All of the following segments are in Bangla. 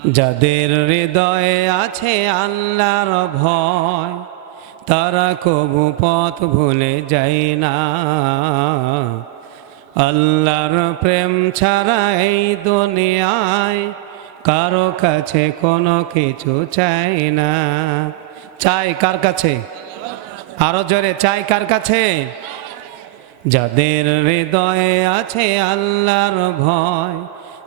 যাদের হৃদয়ে আছে আল্লাহর ভয়, তারা কবু পথ ভুলে যায় না। আল্লাহর প্রেম ছাড়া এই দুনিয়ায় কারও কাছে কোনো কিছু চাই না। চাই কার কাছে? আরও জোরে, চাই কার কাছে? যাদের হৃদয়ে আছে আল্লাহর ভয়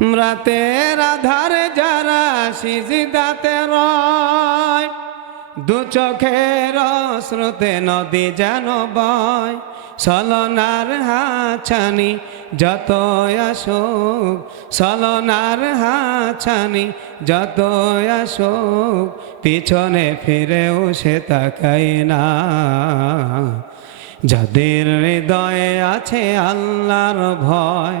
রাতের আধারে যারা সিজদাতে রয়, দু চোখের স্রোতে নদী যেন বয়। সলনার হাছানি যত আসুক, সলনার হাছানি যত আসুক, পিছনে ফিরেও সে তাকাই না। যাদের হৃদয়ে আছে আল্লাহর ভয়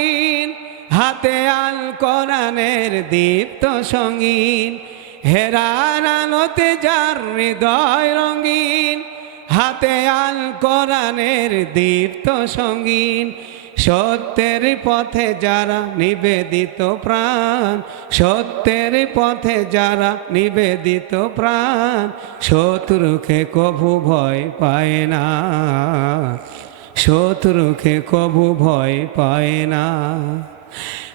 হাতে আল কোরআনের দীপ্ত সঙ্গীন, হেরার আলোতে যার হৃদয় রঙিন, হাতে আল কোরআনের দীপ্ত সঙ্গীন, সত্যের পথে যারা নিবেদিত প্রাণ, সত্যের পথে যারা নিবেদিত প্রাণ, শত্রুকে কভু ভয় পায় না, শত্রুকে কভু ভয় পায় না।